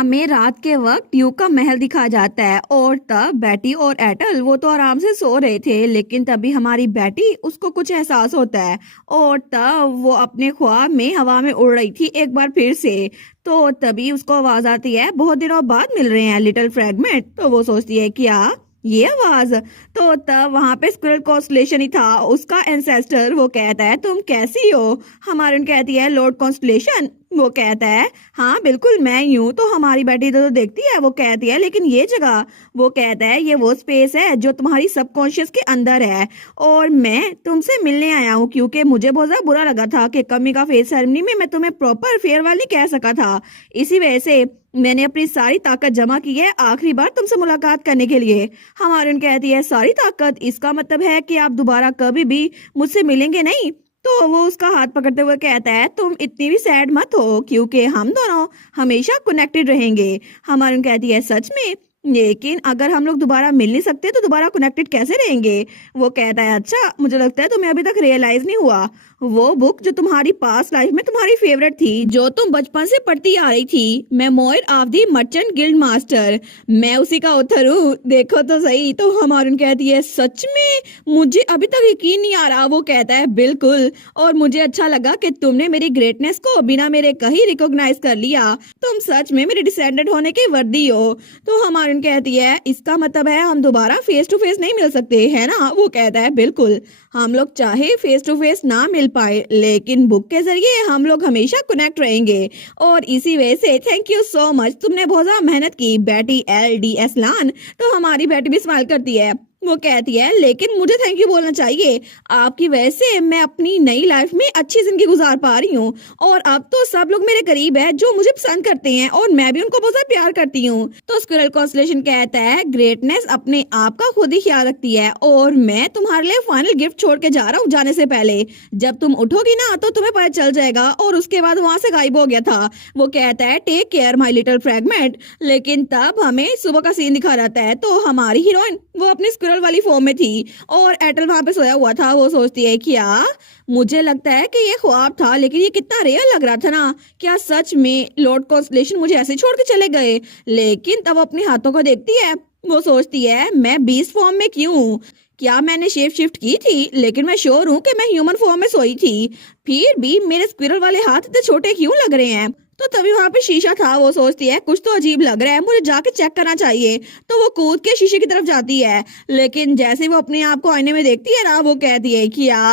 हमें रात के वक्त ड्यूक का महल दिखाया जाता है और तब बेटी और एटल वो तो आराम से सो रहे थे, लेकिन तभी हमारी बेटी उसको कुछ एहसास होता है और तब वो अपने ख्वाब में हवा में उड़ रही थी एक बार फिर से। तो तभी उसको आवाज आती है, बहुत दिनों बाद मिल रहे हैं लिटिल फ्रैगमेंट। तो वो सोचती है क्या ये आवाज। तो तब वहां पे स्क्विरल कॉन्स्टलेशन ही था, उसका एंसेस्टर। वो कहता है तुम कैसी हो। हमारी कहती है लॉर्ड कॉन्स्टलेशन। वो कहता है हाँ बिल्कुल मैं ही हूँ। तो हमारी बेटी तो देखती है, वो कहती है लेकिन ये जगह। वो कहता है ये वो स्पेस है जो तुम्हारी सबकॉन्शियस के अंदर है और मैं तुमसे मिलने आया हूँ क्योंकि मुझे बहुत ज्यादा बुरा लगा था कि कमी का फेस सेरेमनी में मैं तुम्हें प्रॉपर फेयरवेल नहीं कह सका था। इसी वजह से मैंने अपनी सारी ताकत जमा की है आखिरी बार तुमसे मुलाकात करने के लिए। हमारी कहती है सारी ताकत, इसका मतलब है कि आप दोबारा कभी भी मुझसे मिलेंगे नहीं। तो वो उसका हाथ पकड़ते हुए कहता है तुम इतनी भी सैड मत हो क्योंकि हम दोनों हमेशा कनेक्टेड रहेंगे। हमारी कहती है सच में, लेकिन अगर हम लोग दोबारा मिल नहीं सकते तो दोबारा कनेक्टेड कैसे रहेंगे। वो कहता है अच्छा मुझे लगता है तुम्हें अभी तक रियलाइज नहीं हुआ, वो बुक जो तुम्हारी पास्ट लाइफ में तुम्हारी फेवरेट थी, जो तुम बचपन से पढ़ती आ रही थी, memoir of the merchant guild master, मैं उसी का ऑथर हूँ, देखो तो सही। तो हमारी कहती है सच में, मुझे अभी तक यकीन नहीं आ रहा। वो कहता है बिल्कुल, और मुझे अच्छा लगा कि तुमने मेरी ग्रेटनेस को बिना मेरे कहीं रिकॉग्नाइज कर लिया, तुम सच में मेरे डिसेंडेंट होने के वर्दी हो। तो हमारी कहती है इसका मतलब है हम दोबारा फेस टू फेस नहीं मिल सकते है ना। वो कहता है बिल्कुल, हम लोग चाहे फेस टू फेस ना मिल पाए लेकिन बुक के जरिए हम लोग हमेशा कनेक्ट रहेंगे। और इसी वजह से थैंक यू सो मच, तुमने बहुत ज्यादा मेहनत की बेटी LDS लान। तो हमारी बेटी भी स्माइल करती है। वो कहती है लेकिन मुझे थैंक यू बोलना चाहिए, आपकी वजह से मैं अपनी नई लाइफ में अच्छी जिंदगी गुजार पा रही हूँ और अब तो सब लोग मेरे करीब है जो मुझे पसंद करते हैं और मैं भी उनको बहुत ज्यादा प्यार करती हूँ। तो स्क्विरल कॉन्स्टलेशन कहता है ग्रेटनेस अपने आप का खुद ही ख्याल रखती है और मैं तुम्हारे लिए फाइनल गिफ्ट छोड़ के जा रहा हूँ जाने से पहले। जब तुम उठोगी ना तो तुम्हें पता चल जाएगा। और उसके बाद वहां से गायब हो गया था। वो कहता है take care my little fragment. लेकिन तब हमें सुबह का सीन दिखा जाता है। तो हमारी हीरोइन वो अपनी स्क्विरल वाली फॉर्म में थी और एटल वहां पे सोया हुआ था। वो सोचती है क्या मुझे लगता है कि ये ख्वाब था, लेकिन ये कितना रियल लग रहा था ना, क्या सच में लॉर्ड कॉन्स्टलेशन मुझे ऐसे छोड़ के चले गए। लेकिन तब अपने हाथों को देखती है। वो सोचती है मैं बीस्ट फॉर्म में क्यों हूँ, क्या मैंने शेप शिफ्ट की थी, लेकिन मैं श्योर हूँ कि मैं ह्यूमन फॉर्म में सोई थी, फिर भी मेरे स्क्विरल वाले हाथ इतने छोटे क्यों लग रहे हैं। तो तभी वहां पे शीशा था। वो सोचती है कुछ तो अजीब लग रहा है, मुझे जाके चेक करना चाहिए। तो वो कूद के शीशे की तरफ जाती है, लेकिन जैसे वो अपने आप को आईने में देखती है ना, वो कहती है क्या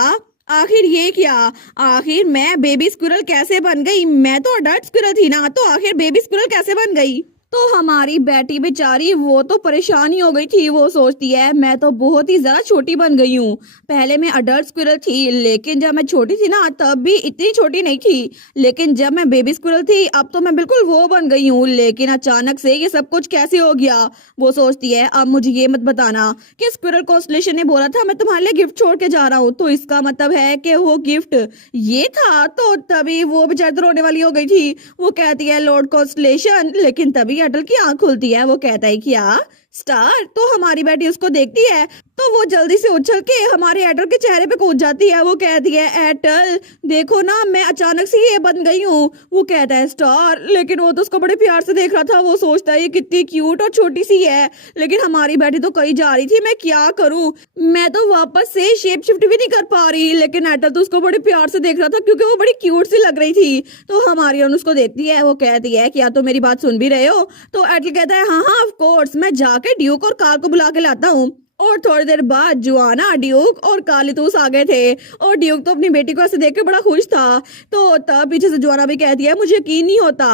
आखिर ये क्या, आखिर मैं बेबी स्क्विरल कैसे बन गई, मैं तो अडल्ट स्क्विरल थी ना, तो आखिर बेबी स्क्विरल कैसे बन गई। तो हमारी बेटी बेचारी वो तो परेशान ही हो गई थी। वो सोचती है मैं तो बहुत ही ज्यादा छोटी बन गई हूँ, पहले मैं अडल्ट स्क्विरल थी लेकिन जब मैं छोटी थी ना तब भी इतनी छोटी नहीं थी, लेकिन जब मैं बेबी स्क्विरल थी अब तो मैं बिल्कुल वो बन गई हूँ, लेकिन अचानक से ये सब कुछ कैसे हो गया। वो सोचती है अब मुझे ये मत बताना कि स्क्विरल कॉन्स्टलेशन ने बोला था मैं तुम्हारे लिए गिफ्ट छोड़ के जा रहा हूँ, तो इसका मतलब है कि वो गिफ्ट ये था। तो तभी वो बेचारी रोने वाली हो गई थी। वो कहती है लॉर्ड कॉन्स्टलेशन, लेकिन तभी अटल की आंख खुलती है। वो कहता है क्या स्टार। तो हमारी बेटी उसको देखती है तो वो जल्दी से उछल के हमारे एटल के चेहरे पे कूद जाती है। वो कहती है एटल देखो ना मैं अचानक से ये बन गई हूँ। वो कहता है स्टार, लेकिन वो तो उसको बड़े प्यार से देख रहा था। वो सोचता है ये कितनी क्यूट और छोटी सी है, लेकिन हमारी बेटी तो कहीं जा रही थी, मैं क्या करूँ, मैं तो वापस से शेप शिफ्ट भी नहीं कर पा रही। लेकिन एटल तो उसको बड़े प्यार से देख रहा था क्योंकि वो बड़ी क्यूट सी लग रही थी। तो हमारी उसको देखती है। वो कहती है क्या तो मेरी बात सुन भी रहे हो। तो एटल कहता है हाँ हाँ ऑफ कोर्स, मैं जाके ड्यूक और कार को बुला के लाता हूँ। और थोड़ी देर बाद जुआना, ड्यूक और कालीतूस आ गए थे और ड्यूक तो अपनी बेटी को ऐसे देख के बड़ा खुश था। तो तब पीछे से जुआना भी कहती है मुझे यकीन नहीं होता।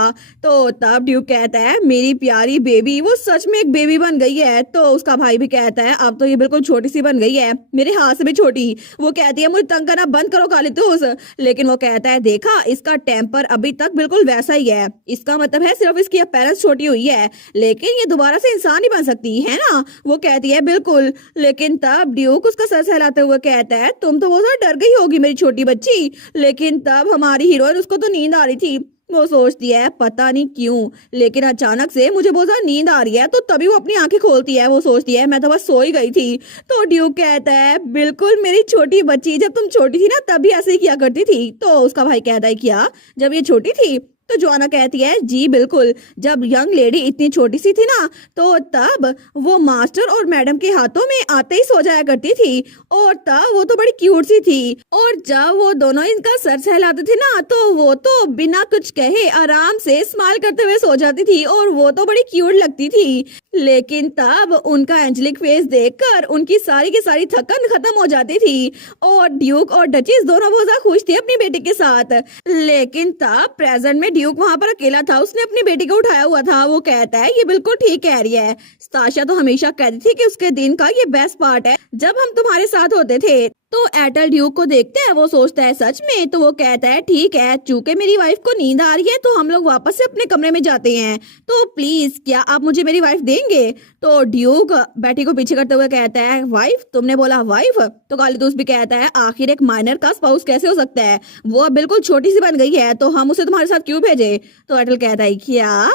तो तब ड्यूक कहता है मेरी प्यारी बेबी वो सच में एक बेबी बन गई है। तो उसका भाई भी कहता है अब तो ये बिल्कुल छोटी सी बन गई है, मेरे हाथ से भी छोटी। वो कहती है मुझे तंग करना बंद करो कालीतूस। लेकिन वो कहता है देखा इसका टेम्पर अभी तक बिल्कुल वैसा ही है, इसका मतलब है सिर्फ इसकी अपीयरेंस छोटी हुई है, लेकिन ये दोबारा से इंसान ही बन सकती है ना। वो कहती है बिल्कुल। लेकिन तब ड्यूक उसका सर सहलाते हुए कहता है तुम तो बहुत डर गई होगी मेरी छोटी बच्ची। लेकिन तब हमारी हीरोइन उसको तो नींद आ रही थी। वो सोचती है पता नहीं क्यों, लेकिन अचानक से मुझे बहुत ज्यादा नींद आ रही है। तो तभी वो अपनी आंखें खोलती है। वो सोचती है मैं तो बस सो ही गई थी। तो ड्यूक कहता है बिल्कुल मेरी छोटी बच्ची, जब तुम छोटी थी ना तभी ऐसे ही किया करती थी। तो उसका भाई कहता है क्या जब ये छोटी थी। तो जोआना कहती है जी बिल्कुल, जब यंग लेडी इतनी छोटी सी थी ना तो तब वो मास्टर और मैडम के हाथों में आते ही सो जाया करती थी और तब वो तो बड़ी क्यूट सी थी और जब वो दोनों इनका सर सहलाते थे ना तो वो तो बिना कुछ कहे आराम से स्माइल करते हुए सो जाती थी और वो तो बड़ी क्यूट लगती थी। लेकिन तब उनका एंजेलिक फेस देखकर उनकी सारी की सारी थकन खत्म हो जाती थी और ड्यूक और डचेस दोनों बहुत ज्यादा खुश थे अपनी बेटी के साथ। लेकिन तब प्रेजेंट में ड्यूक वहां पर अकेला था, उसने अपनी बेटी को उठाया हुआ था। वो कहता है ये बिल्कुल ठीक कह रही है, स्ताशा तो हमेशा कहती थी कि उसके दिन का ये बेस्ट पार्ट है जब हम तुम्हारे साथ होते थे। तो एटल ड्यूक को देखते हैं, वो सोचता है सच में, तो वो कहता है ठीक है, चूंकि मेरी वाइफ को नींद आ रही है तो हम लोग वापस से अपने कमरे में जाते हैं, तो प्लीज क्या आप मुझे मेरी वाइफ देंगे। तो ड्यूक बेटी को पीछे करते हुए कहता है वाइफ, तुमने बोला वाइफ। तो कालीदूस भी कहता है आखिर एक माइनर का स्पाउस कैसे हो सकता है, वो अब बिल्कुल छोटी सी बन गई है, तो हम उसे तुम्हारे साथ क्यों भेजे। तो एटल कहता है क्या।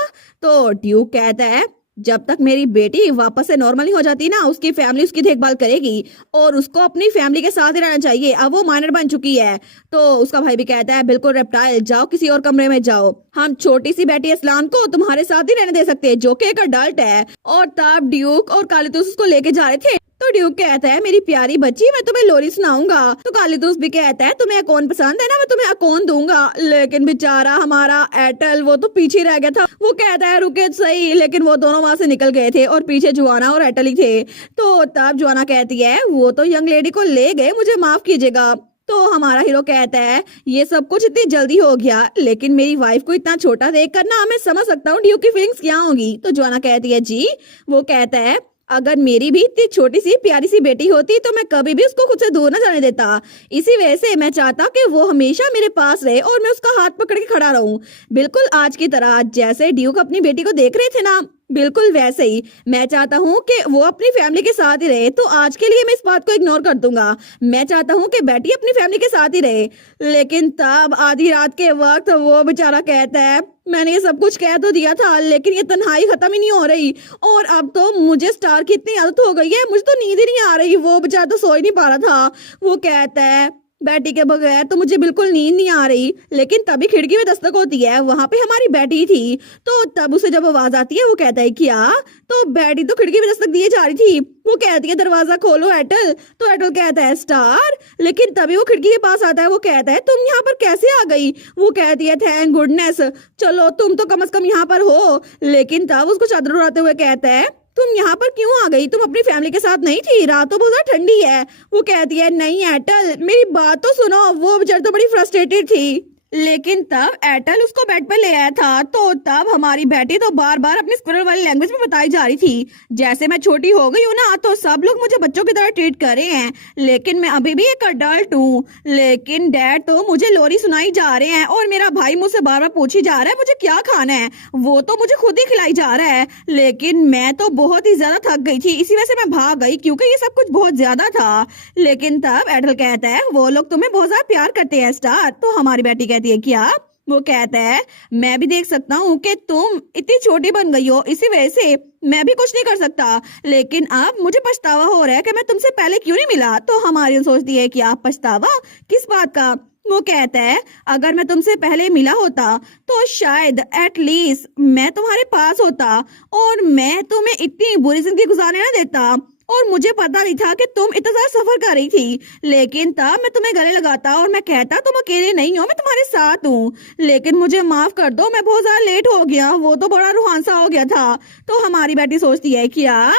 तो ड्यूक कहता है जब तक मेरी बेटी वापस से नॉर्मली हो जाती ना उसकी फैमिली उसकी देखभाल करेगी और उसको अपनी फैमिली के साथ ही रहना चाहिए, अब वो माइनर बन चुकी है। तो उसका भाई भी कहता है बिल्कुल रेप्टाइल, जाओ किसी और कमरे में जाओ, हम छोटी सी बेटी असलान को तुम्हारे साथ ही रहने दे सकते हैं जो कि एक अडल्ट है। और तब ड्यूक और कालीतूस उसको लेके जा रहे थे तो ड्यूक कहता है मेरी प्यारी बच्ची मैं तुम्हें लोरी सुनाऊंगा। तो कालीदूस भी कहता है तुम्हें अकौन पसंद है ना, मैं तुम्हें अकौन दूंगा। लेकिन बेचारा हमारा एटल वो तो पीछे रह गया था, वो कहता है रुके सही, लेकिन वो दोनों वहां से निकल गए थे और पीछे जुआना और एटल ही थे। तो तब जुआना कहती है वो तो यंग लेडी को ले गए, मुझे माफ कीजिएगा। तो हमारा हीरो कहता है ये सब कुछ इतनी जल्दी हो गया, लेकिन मेरी वाइफ को इतना छोटा देखकर ना मैं समझ सकता हूँ ड्यूक की फीलिंग्स क्या होंगी। तो जुआना कहती है जी। वो कहता है अगर मेरी भी इतनी छोटी सी प्यारी सी बेटी होती तो मैं कभी भी उसको खुद से दूर न जाने देता, इसी वजह से मैं चाहता कि वो हमेशा मेरे पास रहे और मैं उसका हाथ पकड़ के खड़ा रहूं, बिल्कुल आज की तरह जैसे ड्यूक अपनी बेटी को देख रहे थे ना, बिल्कुल वैसे ही मैं चाहता हूँ कि वो अपनी फैमिली के साथ ही रहे। तो आज के लिए मैं इस बात को इग्नोर कर दूंगा, मैं चाहता हूँ कि बेटी अपनी फैमिली के साथ ही रहे। लेकिन तब आधी रात के वक्त वो बेचारा कहता है मैंने ये सब कुछ कह तो दिया था लेकिन ये तन्हाई खत्म ही नहीं हो रही और अब तो मुझे स्टार की इतनी आदत हो गई है, मुझे तो नींद ही नहीं आ रही। वो बेचारा तो सो ही नहीं पा रहा था, वो कहता है बेटी के बगैर तो मुझे बिल्कुल नींद नहीं आ रही। लेकिन तभी खिड़की में दस्तक होती है, वहां पे हमारी बेटी थी। तो तब उसे जब आवाज आती है वो कहता है क्या। तो बेटी तो खिड़की में दस्तक दिए जा रही थी, वो कहती है दरवाजा खोलो एटल। तो एटल कहता है स्टार, लेकिन तभी वो खिड़की के पास आता है, वो कहता है तुम यहाँ पर कैसे आ गई। वो कहती है थैंक गुडनेस, चलो तुम तो कम से कम यहाँ पर हो। लेकिन तब उसको चादर उड़ाते हुए कहता है तुम यहाँ पर क्यों आ गई, तुम अपनी फैमिली के साथ नहीं थी, रात तो बहुत ज्यादा ठंडी है। वो कहती है नहीं एटल मेरी बात तो सुनो। वो बेचारी तो बड़ी फ्रस्ट्रेटेड थी। लेकिन तब एटल उसको बेड पर ले आया था। तो तब हमारी बेटी तो बार बार अपनी स्क्विरल वाली लैंग्वेज में बताई जा रही थी जैसे मैं छोटी हो गई हूँ ना तो सब लोग मुझे बच्चों की तरह ट्रीट कर रहे हैं, लेकिन मैं अभी भी एक अडल्ट हूँ। लेकिन डैड तो मुझे लोरी सुनाई जा रहे हैं और मेरा भाई मुझसे बार बार पूछी जा रहा है मुझे क्या खाना है, वो तो मुझे खुद ही खिलाई जा रहा है। लेकिन मैं तो बहुत ही ज्यादा थक गई थी, इसी वजह से मैं भाग गई क्योंकि ये सब कुछ बहुत ज्यादा था। लेकिन तब एटल कहता है वो लोग तुम्हें बहुत ज्यादा प्यार करते हैं स्टार। तो हमारी बेटी कहती है क्या। वो कहता है मैं भी देख सकता हूँ कि तुम इतनी छोटी बन गई हो, इसी वजह से मैं भी कुछ नहीं कर सकता, लेकिन अब मुझे पछतावा हो रहा है कि मैं तुमसे पहले क्यों नहीं मिला। तो हमारी सोचती है कि आप पछतावा किस बात का। वो कहता है अगर मैं तुमसे पहले मिला होता तो शायद एटलीस्ट मैं तुम्हारे पास होता और मैं तुम्हें इतनी बुरी जिंदगी गुजारने ना देता, और मुझे पता नहीं था कि तुम इतना ज्यादा सफर कर रही थी। लेकिन तब मैं तुम्हें गले लगाता और मैं कहता तुम अकेले नहीं हो, मैं तुम्हारे साथ हूँ। लेकिन मुझे माफ कर दो, मैं बहुत ज्यादा लेट हो गया, वो तो बड़ा रूहान सा हो गया था। तो हमारी बेटी सोचती है क्या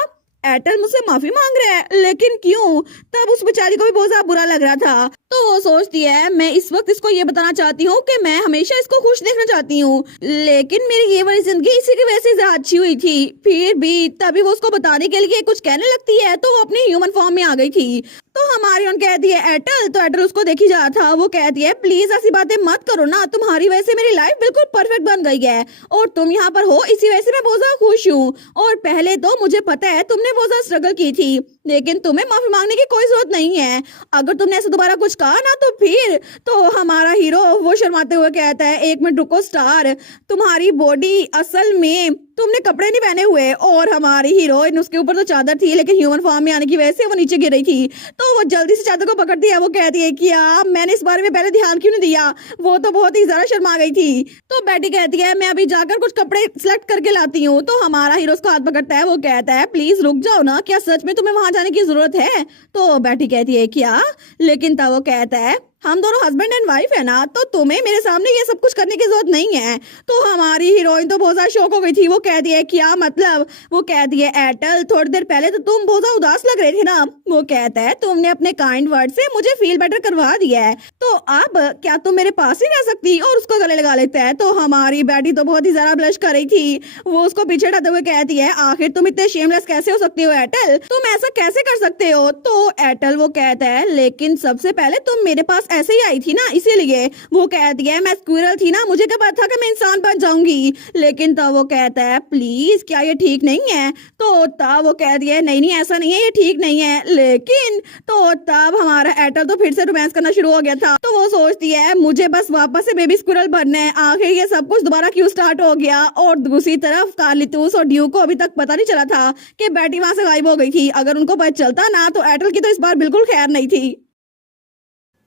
एटल मुझसे माफी मांग रहा है, लेकिन क्यों। तब उस बेचारी को भी बहुत ज्यादा बुरा लग रहा था। तो वो सोचती है मैं इस वक्त इसको ये बताना चाहती हूँ कि मैं हमेशा इसको खुश देखना चाहती हूँ, लेकिन मेरी ये वाली जिंदगी इसी की वजह से ज्यादा अच्छी हुई थी। फिर भी तभी वो उसको बताने के लिए कुछ कहने लगती है तो वो अपनी ह्यूमन फॉर्म में आ गई थी। तो हमारी उन कहती है एटल। तो एटल उसको देखी जा रहा था, वो कहती है प्लीज ऐसी बातें मत करो ना, तुम्हारी वजह से मेरी लाइफ बिल्कुल परफेक्ट बन गई है और तुम यहाँ पर हो इसी वजह से मैं बहुत ज्यादा खुश हूँ। और पहले तो मुझे पता है तुमने बहुत ज्यादा स्ट्रगल की थी, लेकिन तुम्हें माफी मांगने की कोई जरूरत नहीं है। अगर तुमने ऐसे दोबारा कुछ कहा ना तो फिर तो हमारा हीरो वो शर्माते हुए कहता है, एक मिनट रुको स्टार, तुम्हारी बॉडी असल में तुमने कपड़े नहीं पहने हुए। और हमारी हीरोइन उसके ऊपर तो चादर थी लेकिन ह्यूमन फॉर्म में आने की वजह से वो नीचे गिर रही थी। तो वो जल्दी से चादर को पकड़ती है। वो कहती है कि यार मैंने इस बारे में पहले ध्यान क्यों नहीं दिया। वो तो बहुत ही ज्यादा शर्मा गई थी। तो बेटी कहती है मैं अभी जाकर कुछ कपड़े सिलेक्ट करके लाती हूँ। तो हमारा हीरो उसका हाथ पकड़ता है। वो कहता है प्लीज रुक जाओ ना, क्या सच में तुम्हें वहां जाने की जरूरत है। तो बेटी कहती है क्या, लेकिन तब वो कहता है हम दोनों हस्बैंड एंड वाइफ है ना, तो तुम्हें मेरे सामने ये सब कुछ करने की जरूरत नहीं है। तो हमारी हीरोइन तो बहुत ज्यादा शौक हो गई थी। वो कहती है क्या मतलब। वो कहती है एटल थोड़ी देर पहले तो तुम बहुत ज्यादा उदास लग रहे थे ना। वो कहता है तुमने अपने काइंड वर्ड से मुझे फील बेटर करवा दिया है, तो अब क्या तुम मेरे पास ही रह सकती। और उसको गले लगा लेता है। तो हमारी बेटी तो बहुत ही ज्यादा ब्लश कर रही थी। वो उसको पीछे हटाते हुए कहती है आखिर तुम इतने शेमलेस कैसे हो सकती हो एटल, तुम ऐसा कैसे कर सकते हो। तो एटल वो कहता है लेकिन सबसे पहले तुम मेरे पास ऐसे ही आई थी ना, इसीलिए। वो कहती है मैं स्क्विरल थी ना, मुझे क्या पता था कि मैं इंसान बन जाऊंगी। लेकिन तब वो कहता है प्लीज क्या ये ठीक नहीं है। तो तब वो कहती है नहीं नहीं ऐसा नहीं है, ये ठीक नहीं है। लेकिन तो तब हमारा एटल तो फिर से रोमांस करना शुरू हो गया था। तो वो सोचती है मुझे बस वापस से बेबी स्क्विरल बनना है। आखिर ये सब कुछ दोबारा क्यों स्टार्ट हो गया। और दूसरी तरफ कार्लिटोस और ड्यू को अभी तक पता नहीं चला था कि बेटी वहां से गायब हो गई थी। अगर उनको पता चलता ना तो एटल की तो इस बार बिल्कुल खैर नहीं थी।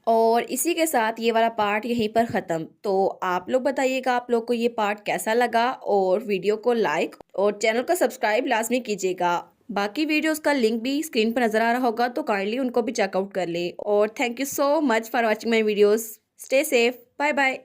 और इसी के साथ ये वाला पार्ट यहीं पर ख़त्म। तो आप लोग बताइएगा आप लोग को ये पार्ट कैसा लगा, और वीडियो को लाइक और चैनल को सब्सक्राइब लाजमी कीजिएगा। बाकी वीडियोस का लिंक भी स्क्रीन पर नज़र आ रहा होगा, तो काइंडली उनको भी चेकआउट कर लें। और thank you so much for watching my videos. Stay safe, bye bye.